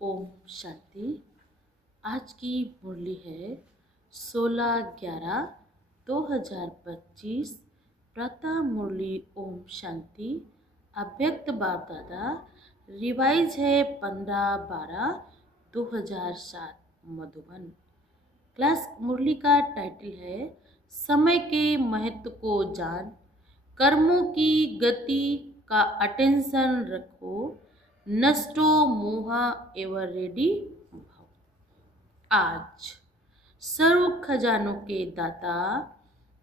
ओम शांति। आज की मुरली है 16/11/2025। प्रातः मुरली ओम शांति। अव्यक्त बाप दादा। रिवाइज है 15/12/2007 मधुबन। क्लास मुरली का टाइटल है समय के महत्व को जान, कर्मों की गति का अटेंशन रखो, नष्टो मोहा एवर रेडी भाव। आज सर्व खजानों के दाता,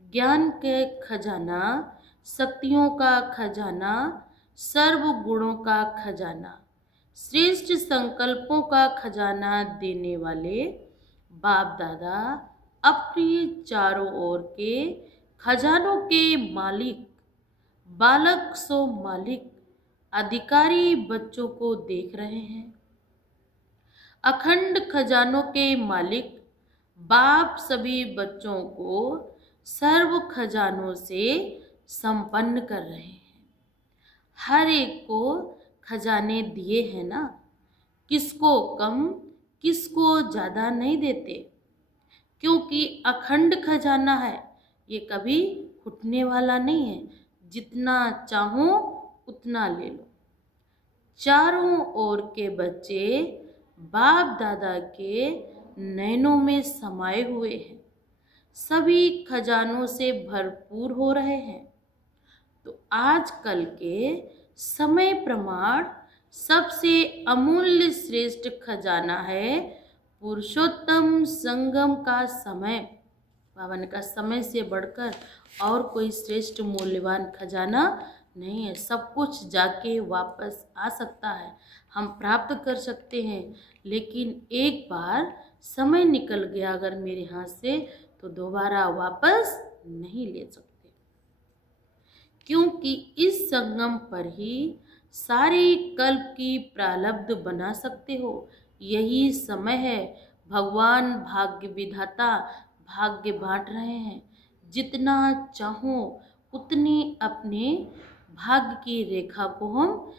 ज्ञान के खजाना, शक्तियों का खजाना, सर्व गुणों का खजाना, श्रेष्ठ संकल्पों का खजाना देने वाले बाप दादा अपने चारों ओर के खजानों के मालिक, बालक सो मालिक, अधिकारी बच्चों को देख रहे हैं। अखंड खजानों के मालिक बाप सभी बच्चों को सर्व खजानों से संपन्न कर रहे हैं। हर एक को खजाने दिए हैं ना, किसको कम किसको ज़्यादा नहीं देते, क्योंकि अखंड खजाना है, ये कभी फूटने वाला नहीं है। जितना चाहो उतना ले लो। चारों ओर के बच्चे बाप दादा के नैनों में समाये हुए हैं, सभी खजानों से भरपूर हो रहे हैं। तो आजकल के समय प्रमाण सबसे अमूल्य श्रेष्ठ खजाना है पुरुषोत्तम संगम का समय। पावन का समय से बढ़कर और कोई श्रेष्ठ मूल्यवान खजाना नहीं है। सब कुछ जाके वापस आ सकता है, हम प्राप्त कर सकते हैं, लेकिन एक बार समय निकल गया अगर मेरे हाथ से तो दोबारा वापस नहीं ले सकते, क्योंकि इस संगम पर ही सारी कल्प की प्रारब्ध बना सकते हो। यही समय है। भगवान भाग्य विधाता भाग्य बांट रहे हैं। जितना चाहो उतनी अपने भाग्य की रेखा को हम,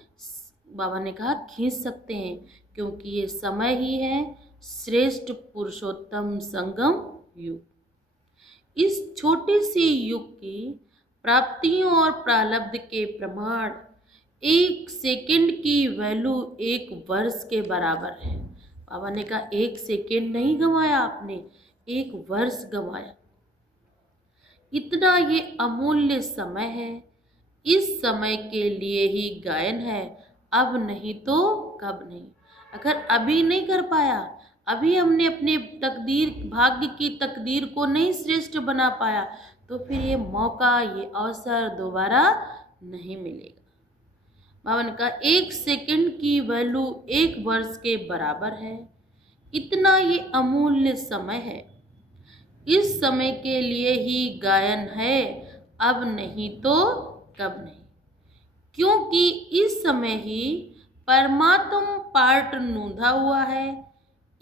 बाबा ने कहा, खींच सकते हैं, क्योंकि ये समय ही है श्रेष्ठ पुरुषोत्तम संगम युग। इस छोटे से युग की प्राप्तियों और प्रारब्ध के प्रमाण, एक सेकंड की वैल्यू एक वर्ष के बराबर है। बाबा ने कहा एक सेकंड नहीं गंवाया आपने, एक वर्ष गंवाया। इतना ये अमूल्य समय है। इस समय के लिए ही गायन है, अब नहीं तो कब नहीं। अगर अभी नहीं कर पाया, अभी हमने अपने तकदीर, भाग्य की तकदीर को नहीं श्रेष्ठ बना पाया, तो फिर ये मौका, ये अवसर दोबारा नहीं मिलेगा। बाबा ने कहा एक सेकंड की वैल्यू एक वर्ष के बराबर है। इतना ये अमूल्य समय है। इस समय के लिए ही गायन है, अब नहीं तो कब नहीं, क्योंकि इस समय ही परमात्म पार्ट नूंधा हुआ है।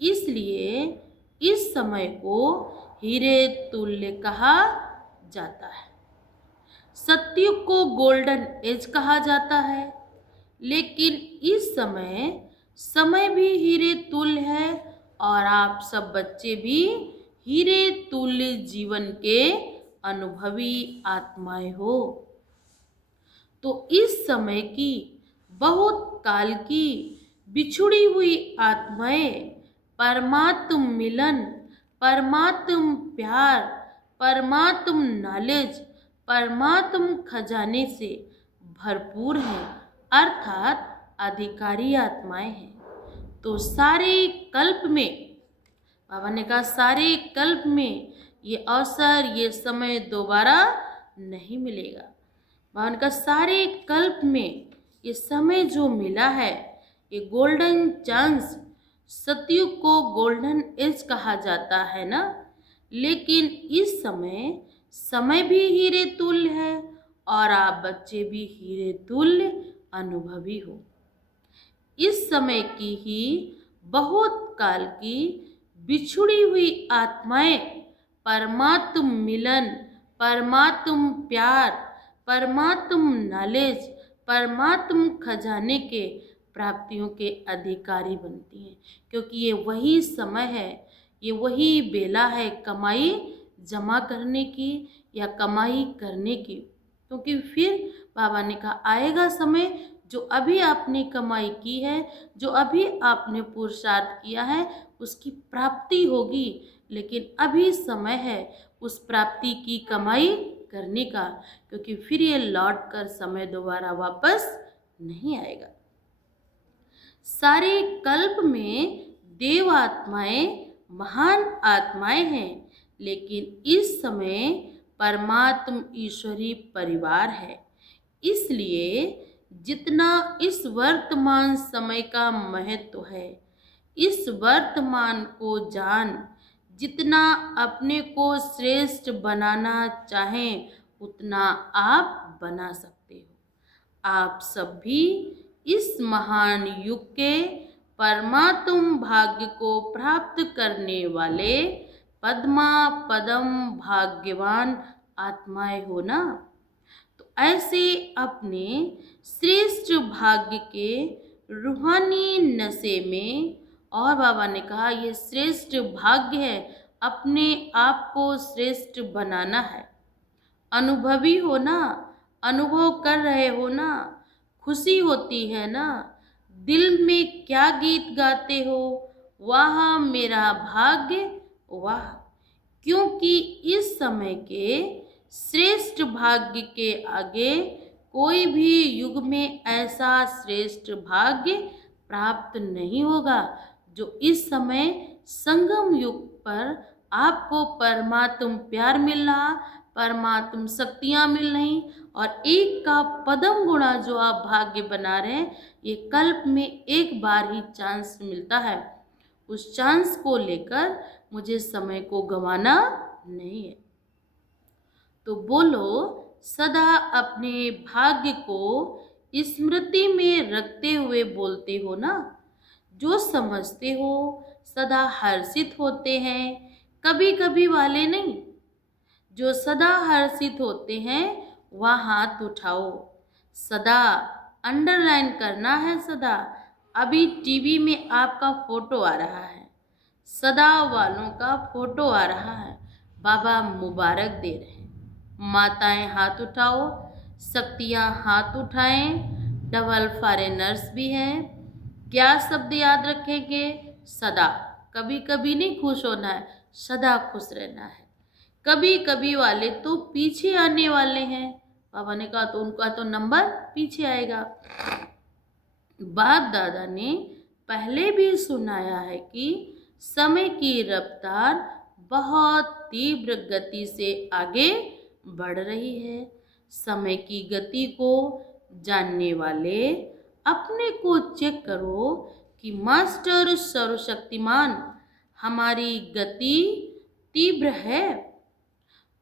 इसलिए इस समय को हीरे तुल्य कहा जाता है। सत्युग को गोल्डन एज कहा जाता है, लेकिन इस समय भी हीरे तुल्य है, और आप सब बच्चे भी हीरे तुल्य जीवन के अनुभवी आत्माएं हो। तो इस समय की, बहुत काल की बिछुड़ी हुई आत्माएं परमात्म मिलन, परमात्म प्यार, परमात्म नॉलेज, परमात्म खजाने से भरपूर हैं, अर्थात अधिकारी आत्माएं हैं। तो सारे कल्प में, बाबा ने कहा सारे कल्प में ये अवसर, ये समय दोबारा नहीं मिलेगा। बाबा ने कहा सारे कल्प में ये समय जो मिला है, ये गोल्डन चांस, सतयुग को गोल्डन एज कहा जाता है ना, लेकिन इस समय भी हीरे तुल्य है, और आप बच्चे भी हीरे तुल्य अनुभवी हो। इस समय की ही बहुत काल की बिछुड़ी हुई आत्माएं परमात्म मिलन, परमात्म प्यार, परमात्म नॉलेज, परमात्म खजाने के प्राप्तियों के अधिकारी बनती हैं, क्योंकि ये वही समय है, ये वही बेला है कमाई जमा करने की या कमाई करने की। क्योंकि फिर बाबा ने कहा आएगा समय, जो अभी आपने कमाई की है, जो अभी आपने पुरुषार्थ किया है, उसकी प्राप्ति होगी। लेकिन अभी समय है उस प्राप्ति की कमाई करने का, क्योंकि फिर ये लौट कर समय दोबारा वापस नहीं आएगा। सारे कल्प में देव आत्माएं महान आत्माएं हैं, लेकिन इस समय परमात्म ईश्वरी परिवार है। इसलिए जितना इस वर्तमान समय का महत्व है, इस वर्तमान को जान, जितना अपने को श्रेष्ठ बनाना चाहें उतना आप बना सकते हो। आप सब भी इस महान युग के परमात्म भाग्य को प्राप्त करने वाले पद्मा पदम भाग्यवान आत्माएं हो ना। तो ऐसे अपने श्रेष्ठ भाग्य के रूहानी नशे में, और बाबा ने कहा ये श्रेष्ठ भाग्य है, अपने आप को श्रेष्ठ बनाना है। अनुभवी हो ना, अनुभव कर रहे हो ना, खुशी होती है ना, दिल में क्या गीत गाते हो, वाह मेरा भाग्य वाह। क्योंकि इस समय के श्रेष्ठ भाग्य के आगे कोई भी युग में ऐसा श्रेष्ठ भाग्य प्राप्त नहीं होगा, जो इस समय संगम युग पर आपको परमात्म प्यार मिल रहा, परमात्म शक्तियाँ मिल रही, और एक का पदम गुणा जो आप भाग्य बना रहे हैं, ये कल्प में एक बार ही चांस मिलता है। उस चांस को लेकर मुझे समय को गंवाना नहीं है। तो बोलो, सदा अपने भाग्य को स्मृति में रखते हुए बोलते हो ना। जो समझते हो सदा हर्षित होते हैं, कभी कभी वाले नहीं। जो सदा हर्षित होते हैं वह हाथ उठाओ। सदा अंडरलाइन करना है सदा। अभी टीवी में आपका फोटो आ रहा है, सदा वालों का फोटो आ रहा है, बाबा मुबारक दे रहे हैं। माताएं हाथ उठाओ, शक्तियां हाथ उठाएं, डबल फॉरेनर्स भी हैं। क्या शब्द याद रखेंगे? सदा। कभी कभी नहीं खुश होना है, सदा खुश रहना है। कभी कभी वाले तो पीछे आने वाले हैं, बाबा ने कहा तो उनका तो नंबर पीछे आएगा। बाप दादा ने पहले भी सुनाया है कि समय की रफ्तार बहुत तीव्र गति से आगे बढ़ रही है। समय की गति को जानने वाले अपने को चेक करो कि मास्टर सर्वशक्तिमान हमारी गति तीव्र है।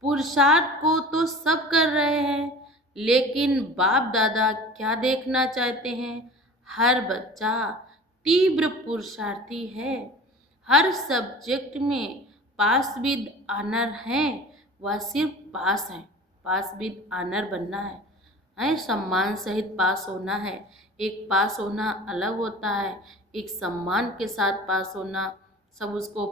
पुरुषार्थ को तो सब कर रहे हैं, लेकिन बाप दादा क्या देखना चाहते हैं? हर बच्चा तीव्र पुरुषार्थी है, हर सब्जेक्ट में पास विद ऑनर है। वह सिर्फ पास है, पास विद ऑनर बनना है, सम्मान सहित पास होना है। एक पास होना अलग होता है, एक सम्मान के साथ पास होना। सब उसको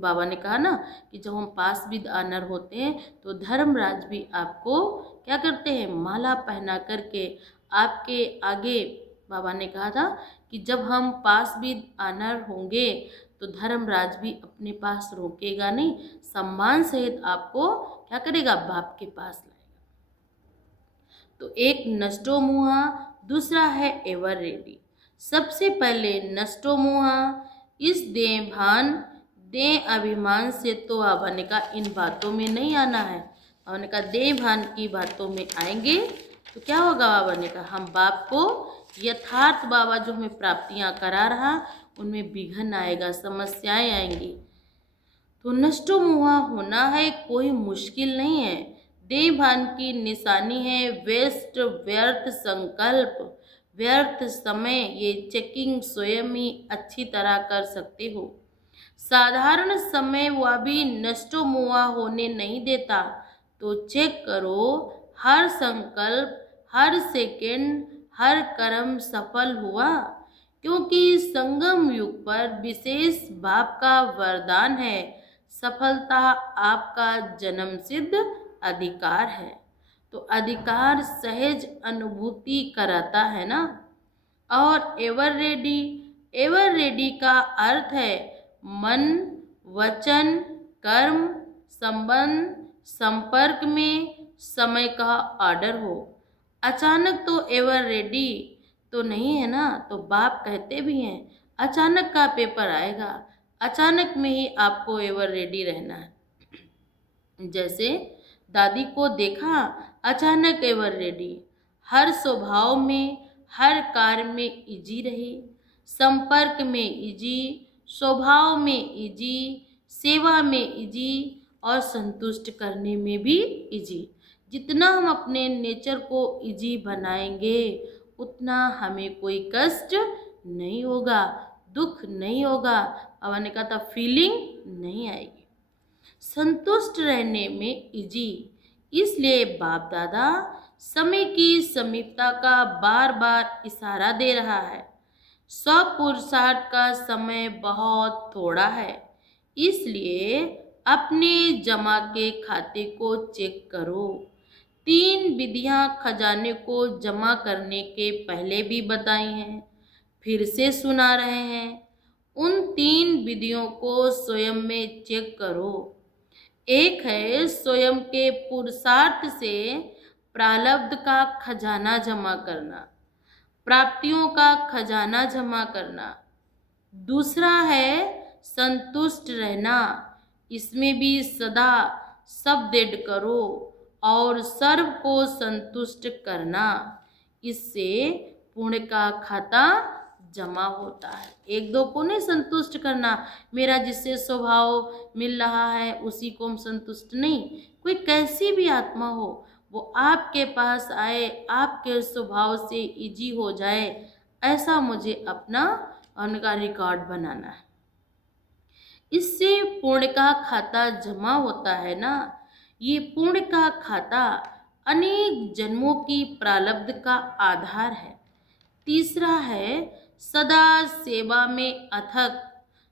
बाबा ने कहा ना कि जब हम पास विद ऑनर होते हैं तो धर्मराज भी आपको क्या करते हैं? माला पहना करके आपके आगे, बाबा ने कहा था कि जब हम पास विद ऑनर होंगे तो धर्मराज भी अपने पास रोकेगा नहीं, सम्मान सहित आपको क्या करेगा? बाप के पास लाएगा। तो एक नष्टो मुहा, दूसरा है एवर रेडी। सबसे पहले नष्टो मुहा, इस देह भान देह अभिमान से तो बाबा ने कहा इन बातों में नहीं आना है। बाबा ने कहा देह भान की बातों में आएंगे तो क्या होगा? बाबा ने कहा हम बाप को यथार्थ, बाबा जो हमें प्राप्तियां करा रहा, उनमें विघन आएगा, समस्याएं आएंगी। तो नष्टो मुहा होना है कोई मुश्किल नहीं है। देह भान की निशानी है वेस्ट, व्यर्थ संकल्प, व्यर्थ समय। ये चेकिंग स्वयं ही अच्छी तरह कर सकते हो। साधारण समय वह भी नष्टो मुआ होने नहीं देता। तो चेक करो, हर संकल्प, हर सेकंड, हर कर्म सफल हुआ, क्योंकि संगम युग पर विशेष बाप का वरदान है। सफलता आपका जन्म सिद्ध अधिकार है। तो अधिकार सहज अनुभूति कराता है ना। और एवर रेडी का अर्थ है मन, वचन, कर्म, संबंध, संपर्क में समय का ऑर्डर हो। अचानक तो एवर रेडी तो नहीं है ना। तो बाप कहते भी हैं अचानक का पेपर आएगा, अचानक में ही आपको एवर रेडी रहना है। जैसे दादी को देखा, अचानक एवर रेडी, हर स्वभाव में, हर कार्य में इजी रही, संपर्क में इजी, स्वभाव में इजी, सेवा में इजी और संतुष्ट करने में भी इजी। जितना हम अपने नेचर को इजी बनाएंगे उतना हमें कोई कष्ट नहीं होगा, दुख नहीं होगा, और मैंने कहा था फीलिंग नहीं आएगी। संतुष्ट रहने में इजी। इसलिए बाप दादा समय की समीपता का बार बार इशारा दे रहा है। स्वपुरुषार्थ का समय बहुत थोड़ा है, इसलिए अपने जमा के खाते को चेक करो। 3 विधियां खजाने को जमा करने के पहले भी बताई हैं, फिर से सुना रहे हैं। उन 3 विधियों को स्वयं में चेक करो। एक है स्वयं के पुरुषार्थ से प्रारब्ध का खजाना जमा करना, प्राप्तियों का खजाना जमा करना। दूसरा है संतुष्ट रहना, इसमें भी सदा सब डेड करो और सर्व को संतुष्ट करना। इससे पुण्य का खाता जमा होता है। एक दो को नहीं संतुष्ट करना, मेरा जिससे स्वभाव मिल रहा है उसी को हम संतुष्ट नहीं। कोई कैसी भी आत्मा हो वो आपके पास आए, आपके स्वभाव से इजी हो जाए, ऐसा मुझे अपना उनका रिकॉर्ड बनाना है। इससे पुण्य का खाता जमा होता है ना। ये पुण्य का खाता अनेक जन्मों की प्रारब्ध का आधार है। तीसरा है सदा सेवा में अथक,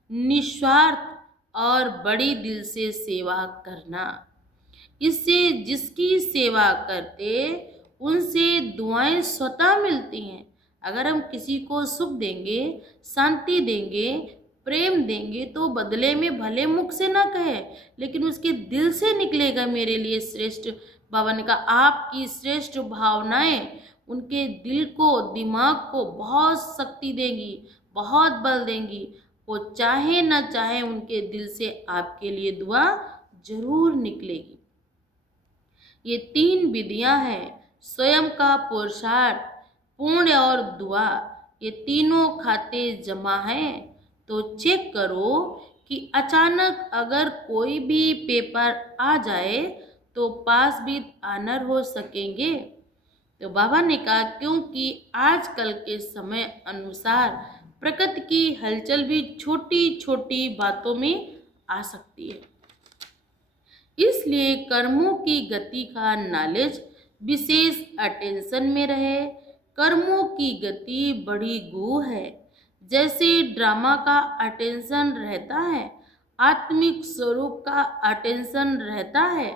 निस्वार्थ और बड़ी दिल से सेवा करना। इससे जिसकी सेवा करते उनसे दुआएं स्वतः मिलती हैं। अगर हम किसी को सुख देंगे, शांति देंगे, प्रेम देंगे तो बदले में भले मुख से ना कहे लेकिन उसके दिल से निकलेगा मेरे लिए श्रेष्ठ। बाबा ने कहा आपकी श्रेष्ठ भावनाएं उनके दिल को, दिमाग को बहुत शक्ति देंगी, बहुत बल देंगी। वो चाहे ना चाहे उनके दिल से आपके लिए दुआ जरूर निकलेगी। ये 3 विधियां हैं, स्वयं का पुरुषार्थ, पुण्य और दुआ। ये तीनों खाते जमा हैं। तो चेक करो कि अचानक अगर कोई भी पेपर आ जाए तो पास भी ऑनर हो सकेंगे। तो बाबा ने कहा क्योंकि आजकल के समय अनुसार प्रकृति की हलचल भी छोटी छोटी बातों में आ सकती है, इसलिए कर्मों की गति का नॉलेज विशेष अटेंशन में रहे। कर्मों की गति बड़ी गूढ़ है, जैसे ड्रामा का अटेंशन रहता है, आत्मिक स्वरूप का अटेंशन रहता है,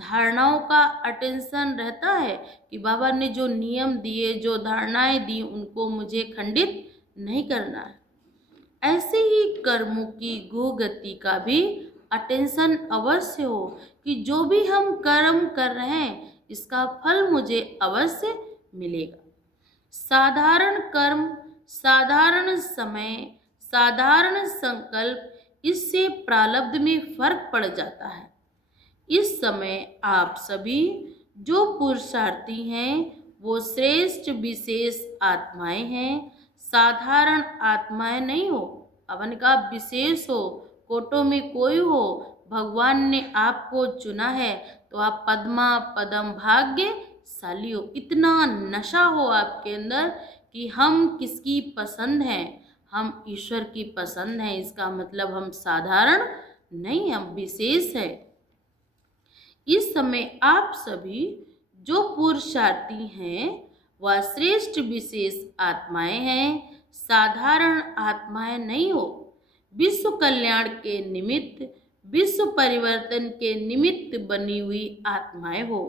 धारणाओं का अटेंशन रहता है कि बाबा ने जो नियम दिए, जो धारणाएं दी, उनको मुझे खंडित नहीं करना है। ऐसे ही कर्मों की गति का भी अटेंशन अवश्य हो कि जो भी हम कर्म कर रहे हैं इसका फल मुझे अवश्य मिलेगा। साधारण कर्म, साधारण समय, साधारण संकल्प, इससे प्रारब्ध में फर्क पड़ जाता है। इस समय आप सभी जो पुरुषार्थी हैं वो श्रेष्ठ विशेष आत्माएं हैं, साधारण आत्माएं नहीं हो। अपन का विशेष हो, कोटों में कोई हो, भगवान ने आपको चुना है तो आप पद्मा पदम भाग्यशाली हो। इतना नशा हो आपके अंदर कि हम किसकी पसंद हैं, हम ईश्वर की पसंद हैं। इसका मतलब हम साधारण नहीं, हम विशेष है। इस समय आप सभी जो पुरुषार्थी हैं वह श्रेष्ठ विशेष आत्माएं हैं, साधारण आत्माएं नहीं हो। विश्व कल्याण के निमित्त, विश्व परिवर्तन के निमित्त बनी हुई आत्माएं हो।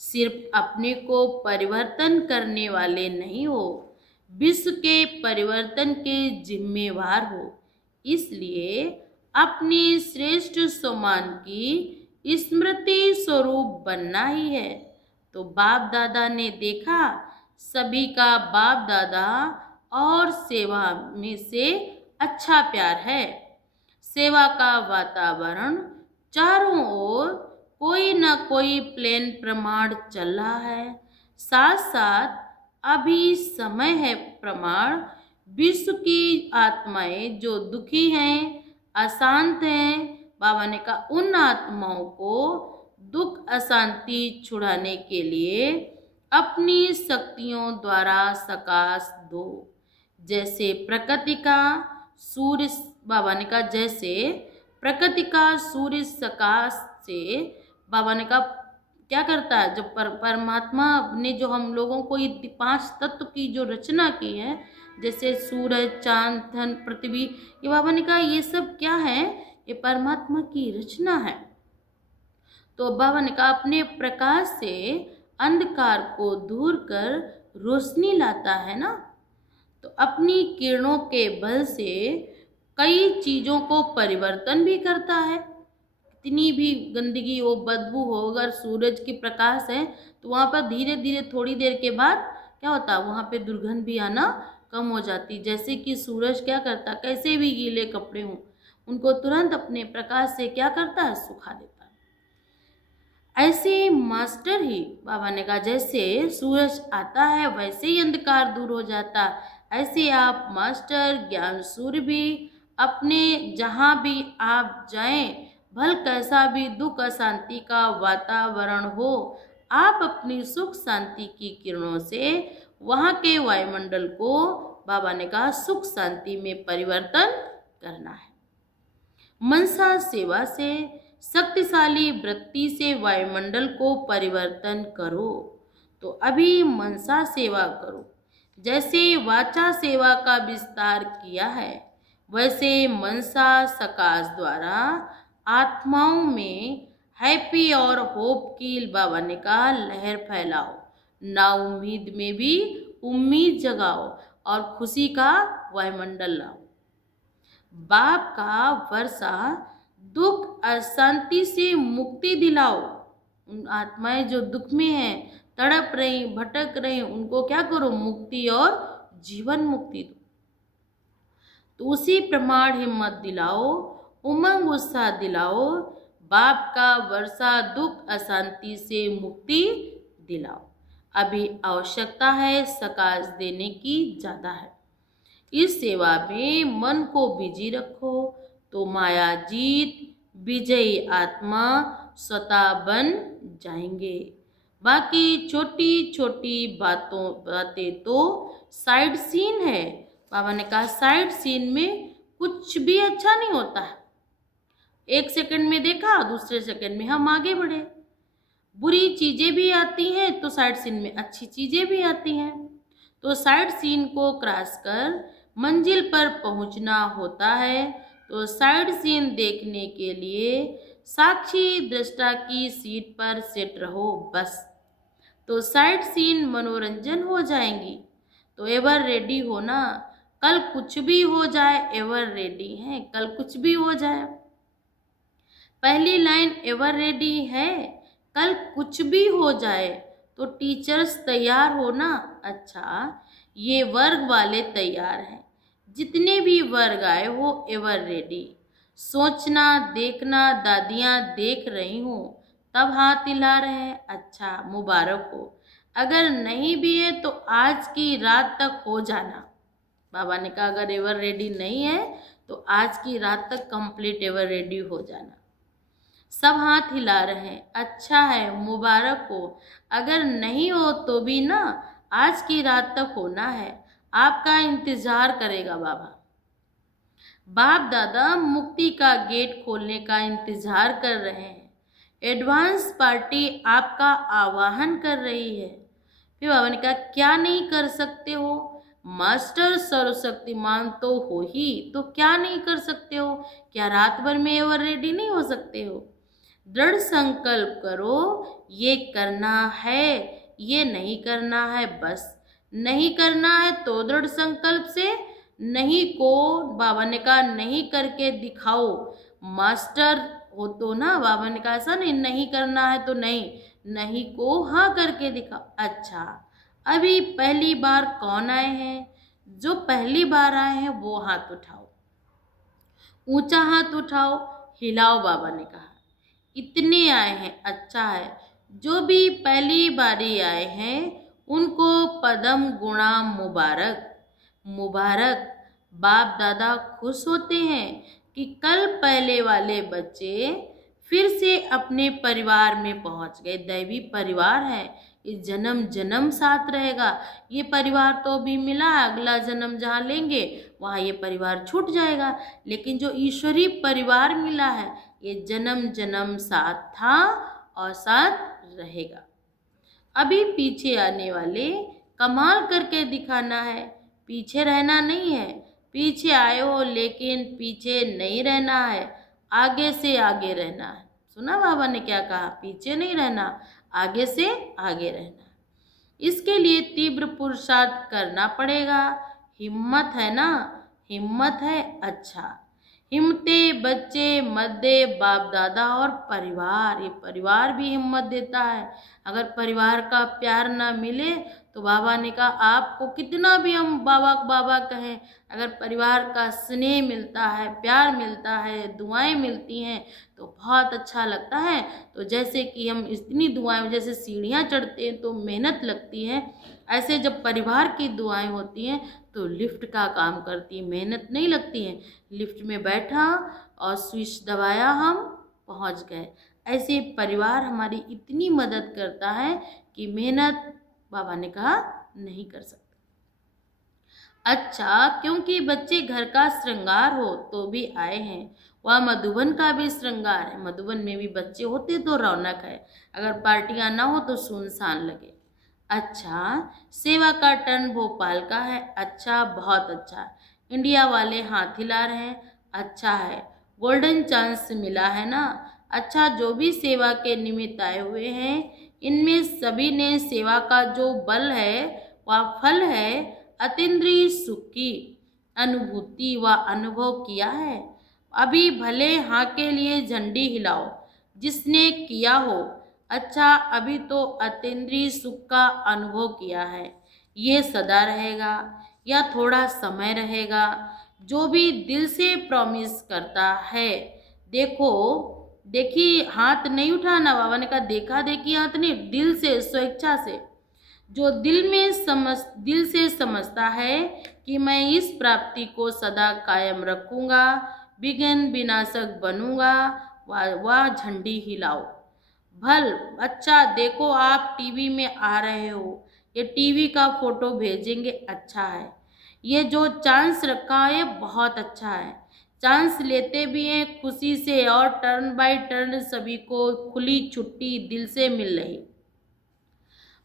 सिर्फ अपने को परिवर्तन करने वाले नहीं हो, विश्व के परिवर्तन के जिम्मेवार हो। इसलिए अपनी श्रेष्ठ सम्मान की स्मृति स्वरूप बनना ही है। तो बाप दादा ने देखा, सभी का बाप दादा और सेवा में से अच्छा प्यार है। सेवा का वातावरण चारों ओर कोई न कोई प्लेन प्रमाण चल रहा है। साथ साथ अभी समय है प्रमाण, विश्व की आत्माएं जो दुखी हैं, अशांत हैं, बाबा ने कहा उन आत्माओं को दुख अशांति छुड़ाने के लिए अपनी शक्तियों द्वारा सकाश दो। जैसे प्रकृति का सूर्य, बाबा ने कहा जैसे प्रकृति का सूर्य सकाश से, बाबा ने कहा क्या करता है, जब परमात्मा ने जो हम लोगों को ये 5 तत्व की जो रचना की है, जैसे सूरज, चांद, धन, पृथ्वी, ये बाबा ने कहा ये सब क्या है, ये परमात्मा की रचना है। तो बाबा ने कहा अपने प्रकाश से अंधकार को दूर कर रोशनी लाता है ना। तो अपनी किरणों के बल से कई चीज़ों को परिवर्तन भी करता है। कितनी भी गंदगी हो, बदबू हो, अगर सूरज की प्रकाश है तो वहाँ पर धीरे धीरे थोड़ी देर के बाद क्या होता है, वहाँ पे दुर्गंध भी आना कम हो जाती। जैसे कि सूरज क्या करता, कैसे भी गीले कपड़े हों उनको तुरंत अपने प्रकाश से क्या करता है, सुखा देता है। ऐसे मास्टर ही, बाबा ने कहा जैसे सूरज आता है वैसे ही अंधकार दूर हो जाता, ऐसे आप मास्टर ज्ञान सूर्य भी अपने जहाँ भी आप जाएं, भल कैसा भी दुख अशांति का वातावरण हो, आप अपनी सुख शांति की किरणों से वहाँ के वायुमंडल को, बाबा ने कहा सुख शांति में परिवर्तन करना है। मनसा सेवा से, शक्तिशाली वृत्ति से वायुमंडल को परिवर्तन करो। तो अभी मनसा सेवा करो। जैसे वाचा सेवा का विस्तार किया है, वैसे मनसा सकाश द्वारा आत्माओं में हैप्पी और होप की, बाबा ने कहा लहर फैलाओ। ना उम्मीद में भी उम्मीद जगाओ और खुशी का वायुमंडल लाओ। बाप का वर्षा दुख अशांति से मुक्ति दिलाओ। उन आत्माएं जो दुख में हैं, तड़प रही, भटक रही, उनको क्या करो, मुक्ति और जीवन मुक्ति दो। तो उसी प्रमाण हिम्मत दिलाओ, उमंग उत्साह दिलाओ, बाप का वर्षा दुख अशांति से मुक्ति दिलाओ। अभी आवश्यकता है सकाश देने की ज़्यादा है। इस सेवा में मन को बिजी रखो तो माया जीत विजयी आत्मा स्वतः बन जाएंगे। बाकी छोटी छोटी बातें तो साइड सीन है। बाबा ने कहा साइड सीन में कुछ भी अच्छा नहीं होता है। 1 सेकंड में देखा, दूसरे सेकंड में हम आगे बढ़े। बुरी चीज़ें भी आती हैं तो साइड सीन में अच्छी चीज़ें भी आती हैं। तो साइड सीन को क्रॉस कर मंजिल पर पहुंचना होता है। तो साइड सीन देखने के लिए साक्षी दृष्टा की सीट पर सेट रहो बस। तो साइड सीन मनोरंजन हो जाएंगी। तो एवर रेडी हो ना, कल कुछ भी हो जाए, एवर रेडी है, कल कुछ भी हो जाए। पहली लाइन एवर रेडी है, कल कुछ भी हो जाए। तो टीचर्स तैयार हो ना। अच्छा, ये वर्ग वाले तैयार हैं, जितने भी वर्ग आए वो एवर रेडी। सोचना देखना, दादियाँ देख रही हूँ तब हाथ हिला रहे हैं, अच्छा मुबारक हो। अगर नहीं भी है तो आज की रात तक हो जाना। बाबा ने कहा अगर एवर रेडी नहीं है तो आज की रात तक कंप्लीट एवर रेडी हो जाना। सब हाथ हिला रहे हैं, अच्छा है मुबारक हो। अगर नहीं हो तो भी ना आज की रात तक होना है, आपका इंतजार करेगा बाबा। बाप दादा मुक्ति का गेट खोलने का इंतजार कर रहे हैं। एडवांस पार्टी आपका आवाहन कर रही है। फिर बाबा ने कहा क्या नहीं कर सकते हो, मास्टर सर्वशक्तिमान तो हो ही, तो क्या नहीं कर सकते हो, क्या रात भर में एवर रेडी नहीं हो सकते हो। दृढ़ संकल्प करो, ये करना है, ये नहीं करना है, बस नहीं करना है तो दृढ़ संकल्प से, नहीं को बाबा ने कहा नहीं करके दिखाओ। मास्टर हो तो ना, बाबा ने कहा ऐसा नहीं, नहीं करना है तो नहीं, नहीं को हाँ करके दिखाओ। अच्छा, अभी पहली बार कौन आए हैं, जो पहली बार आए हैं वो हाथ उठाओ, ऊंचा हाथ उठाओ, हिलाओ। बाबा ने कहा इतने आए हैं, अच्छा है। जो भी पहली बारी आए हैं उनको पदम गुणा मुबारक, मुबारक। बाप दादा खुश होते हैं कि कल पहले वाले बच्चे फिर से अपने परिवार में पहुंच गए। दैवी परिवार है, ये जन्म जन्म साथ रहेगा। ये परिवार तो अभी मिला है, अगला जन्म जहाँ लेंगे वहाँ ये परिवार छूट जाएगा, लेकिन जो ईश्वरीय परिवार मिला है ये जन्म जन्म साथ था और साथ रहेगा। अभी पीछे आने वाले कमाल करके दिखाना है, पीछे रहना नहीं है। पीछे आए हो लेकिन पीछे नहीं रहना है, आगे से आगे रहना है। सुना बाबा ने क्या कहा, पीछे नहीं रहना, आगे से आगे रहना। इसके लिए तीव्र पुरुषार्थ करना पड़ेगा। हिम्मत है ना, हिम्मत है, अच्छा। हिम्मते बच्चे मध्य बाप दादा और परिवार, ये परिवार भी हिम्मत देता है। अगर परिवार का प्यार ना मिले तो बाबा ने कहा आपको कितना भी हम बाबा बाबा कहें, अगर परिवार का स्नेह मिलता है, प्यार मिलता है, दुआएं मिलती हैं तो बहुत अच्छा लगता है। तो जैसे कि हम इतनी दुआएं, जैसे सीढ़ियाँ चढ़ते हैं तो मेहनत लगती है, ऐसे जब परिवार की दुआएं होती हैं तो लिफ्ट का काम करती है, मेहनत नहीं लगती है। लिफ्ट में बैठा और स्विच दबाया, हम पहुंच गए। ऐसे परिवार हमारी इतनी मदद करता है कि मेहनत बाबा ने कहा नहीं कर सकते। अच्छा, क्योंकि बच्चे घर का श्रृंगार हो तो भी आए हैं, वह मधुबन का भी श्रृंगार है। मधुबन में भी बच्चे होते तो रौनक है, अगर पार्टियां ना हो तो सुनसान लगे। अच्छा, सेवा का टर्न भोपाल का है, अच्छा, बहुत अच्छा। इंडिया वाले हाथ हिला रहे हैं, अच्छा है। गोल्डन चांस मिला है ना, अच्छा। जो भी सेवा के निमित्त आए हुए हैं इनमें सभी ने सेवा का जो बल है वह फल है, अतीन्द्रिय सुख की अनुभूति व अनुभव किया है। अभी भले हाँ के लिए झंडी हिलाओ जिसने किया हो, अच्छा। अभी तो अतीन्द्रिय सुख का अनुभव किया है, ये सदा रहेगा या थोड़ा समय रहेगा। जो भी दिल से प्रॉमिस करता है, देखो देखी हाथ नहीं उठाना, बाबा ने कहा देखा देखी हाथ नहीं, दिल से स्वेच्छा से। जो दिल से समझता है कि मैं इस प्राप्ति को सदा कायम रखूंगा, विघ्न विनाशक बनूंगा, वह झंडी हिलाओ। भल, अच्छा। देखो आप टीवी में आ रहे हो, ये टीवी का फोटो भेजेंगे, अच्छा है। ये जो चांस रखा है बहुत अच्छा है, चांस लेते भी हैं खुशी से और टर्न बाय टर्न सभी को खुली छुट्टी दिल से मिल रही।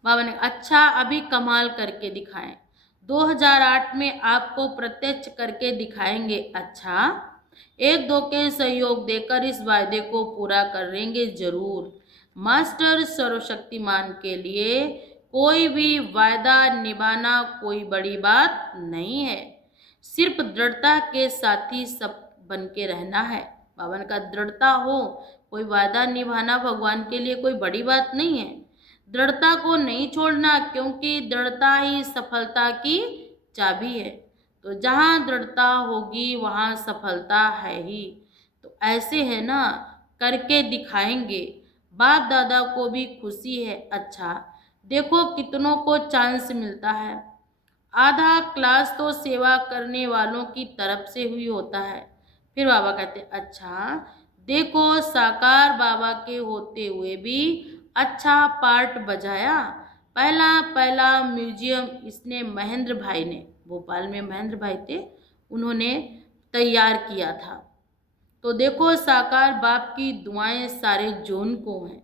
बाबा ने अच्छा, अभी कमाल करके दिखाएं, 2008 में आपको प्रत्यक्ष करके दिखाएंगे, अच्छा। एक दो के सहयोग देकर इस वायदे को पूरा करेंगे जरूर। मास्टर सर्वशक्तिमान के लिए कोई भी वायदा निभाना कोई बड़ी बात नहीं है, सिर्फ दृढ़ता के साथ ही सब बन के रहना है। बाबा का दृढ़ता हो, कोई वायदा निभाना भगवान के लिए कोई बड़ी बात नहीं है। दृढ़ता को नहीं छोड़ना, क्योंकि दृढ़ता ही सफलता की चाबी है। तो जहाँ दृढ़ता होगी वहाँ सफलता है ही। तो ऐसे है ना, करके दिखाएंगे। बाप दादा को भी खुशी है, अच्छा। देखो कितनों को चांस मिलता है, आधा क्लास तो सेवा करने वालों की तरफ से हुई होता है। फिर बाबा कहते अच्छा, देखो साकार बाबा के होते हुए भी अच्छा पार्ट बजाया। पहला पहला म्यूजियम इसने महेंद्र भाई ने, भोपाल में महेंद्र भाई थे, उन्होंने तैयार किया था। तो देखो साकार बाप की दुआएं सारे जोन को हैं।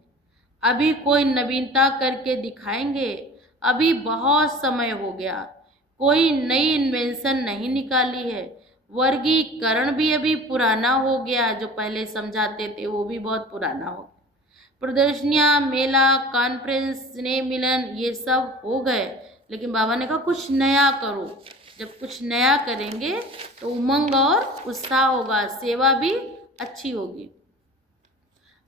अभी कोई नवीनता करके दिखाएंगे, अभी बहुत समय हो गया, कोई नई इन्वेंशन नहीं निकाली है। वर्गीकरण भी अभी पुराना हो गया, जो पहले समझाते थे वो भी बहुत पुराना हो गया। प्रदर्शनियाँ, मेला, कॉन्फ्रेंस, स्नेह मिलन ये सब हो गए, लेकिन बाबा ने कहा कुछ नया करो। जब कुछ नया करेंगे तो उमंग और उत्साह होगा, सेवा भी अच्छी होगी।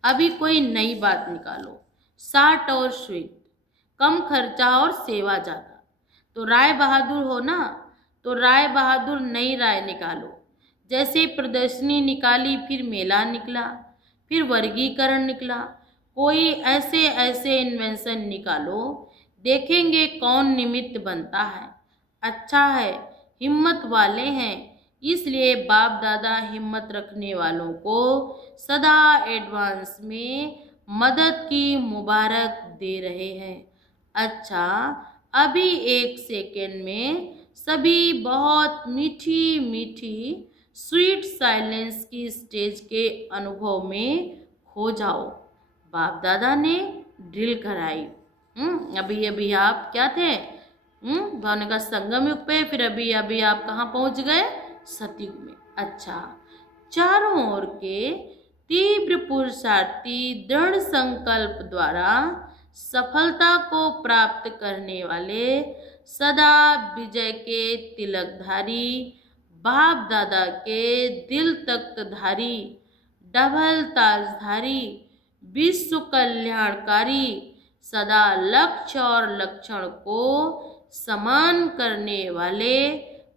अभी कोई नई बात निकालो, शार्ट और स्वीट, कम खर्चा और सेवा ज़्यादा। तो राय बहादुर हो ना, तो राय बहादुर नई राय निकालो। जैसे प्रदर्शनी निकाली, फिर मेला निकला, फिर वर्गीकरण निकला। कोई ऐसे ऐसे इन्वेंशन निकालो, देखेंगे कौन निमित्त बनता है। अच्छा है, हिम्मत वाले हैं, इसलिए बाप दादा हिम्मत रखने वालों को सदा एडवांस में मदद की मुबारक दे रहे हैं। अच्छा, अभी एक सेकेंड में सभी बहुत मीठी मीठी स्वीट साइलेंस की स्टेज के अनुभव में खो जाओ। बाप दादा ने ड्रिल कराई। अभी अभी आप क्या थे? भावना का संगम युग पे, फिर अभी अभी आप कहाँ पहुंच गए? सतयुग में। अच्छा, चारों ओर के तीव्र पुरुषार्थी दृढ़ संकल्प द्वारा सफलता को प्राप्त करने वाले सदा विजय के तिलकधारी बाप दादा के दिल तख्तधारी डबल ताजधारी विश्व कल्याणकारी सदा लक्ष्य और लक्षण को समान करने वाले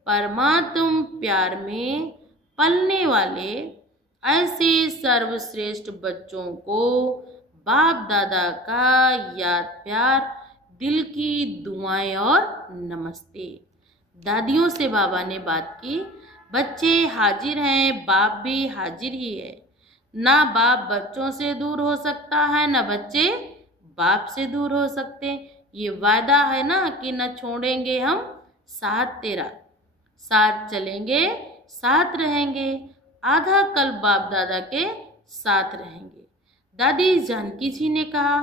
परमात्म प्यार में पलने वाले ऐसे सर्वश्रेष्ठ बच्चों को बाप दादा का याद प्यार, दिल की दुआएं और नमस्ते। दादियों से बाबा ने बात की, बच्चे हाजिर हैं, बाप भी हाजिर ही है। ना बाप बच्चों से दूर हो सकता है, ना बच्चे बाप से दूर हो सकते। ये वादा है ना कि न छोड़ेंगे हम साथ तेरा, साथ चलेंगे, साथ रहेंगे, आधा कल बाप दादा के साथ रहेंगे। दादी जानकी जी ने कहा,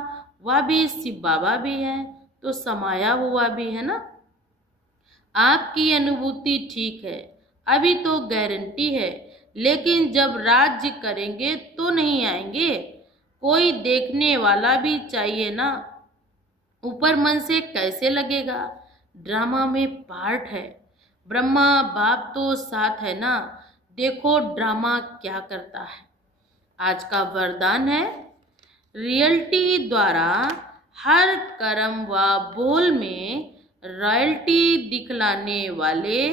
वह भी शिव बाबा भी है तो समाया हुआ भी है ना। आपकी अनुभूति ठीक है, अभी तो गारंटी है, लेकिन जब राज्य करेंगे तो नहीं आएंगे। कोई देखने वाला भी चाहिए ना, ऊपर मन से कैसे लगेगा। ड्रामा में पार्ट है, ब्रह्मा बाप तो साथ है ना। देखो ड्रामा क्या करता है। आज का वरदान है, रियल्टी द्वारा हर कर्म व बोल में रॉयल्टी दिखलाने वाले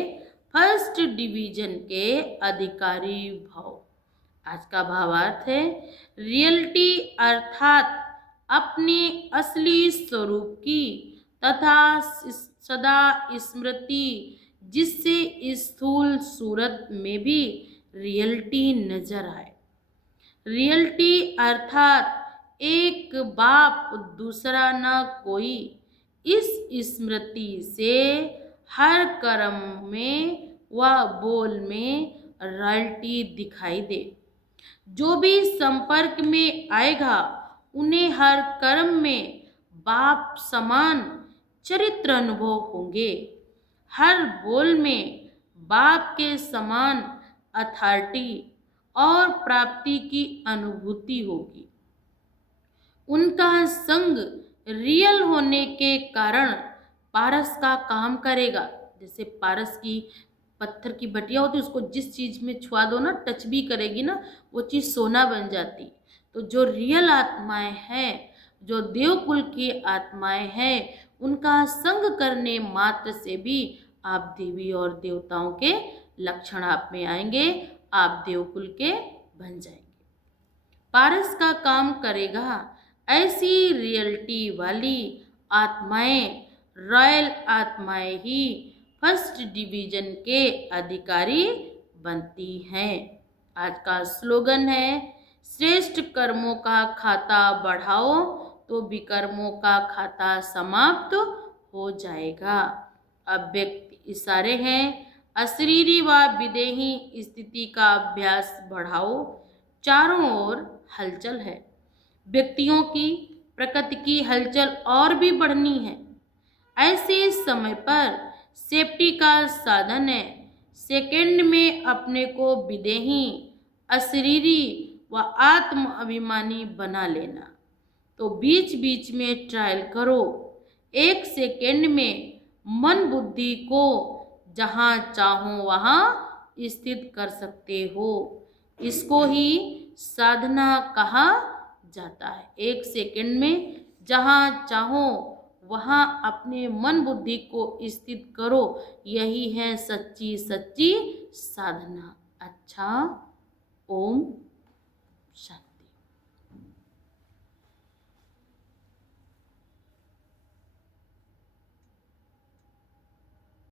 फर्स्ट डिवीजन के अधिकारी भाव। आज का भावार्थ है, रियल्टी अर्थात अपने असली स्वरूप की तथा सदा स्मृति, जिससे स्थूल सूरत में भी रियल्टी नजर आए। रियल्टी अर्थात एक बाप दूसरा न कोई, इस स्मृति से हर कर्म में व बोल में रॉयल्टी दिखाई दे। जो भी संपर्क में आएगा उन्हें हर कर्म में बाप समान चरित्र अनुभव होंगे। हर बोल में बाप के समान अथॉरिटी और प्राप्ति की अनुभूति होगी। उनका संग रियल होने के कारण पारस का काम करेगा। जैसे पारस की पत्थर की बटिया होती है, उसको जिस चीज़ में छुआ दो ना, टच भी करेगी ना, वो चीज़ सोना बन जाती। तो जो रियल आत्माएं हैं, जो देवकुल की आत्माएं हैं, उनका संग करने मात्र से भी आप देवी और देवताओं के लक्षण आप में आएंगे, आप देवकुल के बन जाएंगे। पारस का काम करेगा, ऐसी रियलिटी वाली आत्माएं, रॉयल आत्माएं ही फर्स्ट डिवीजन के अधिकारी बनती हैं। आज का स्लोगन है, श्रेष्ठ कर्मों का खाता बढ़ाओ तो विकर्मों का खाता समाप्त हो जाएगा। अब व्यक्ति इशारे हैं, अशरीरी व विदेही स्थिति का अभ्यास बढ़ाओ। चारों ओर हलचल है, व्यक्तियों की, प्रकृति की हलचल और भी बढ़नी है। ऐसे समय पर सेफ्टी का साधन है सेकंड में अपने को विदेही, अशरीरी व आत्म अभिमानी बना लेना। तो बीच बीच में ट्रायल करो। एक सेकंड में मन बुद्धि को जहाँ चाहो वहाँ स्थित कर सकते हो। इसको ही साधना कहा जाता है। एक सेकंड में जहाँ चाहो वहाँ अपने मन बुद्धि को स्थित करो। यही है सच्ची सच्ची साधना। अच्छा, ओम शांति।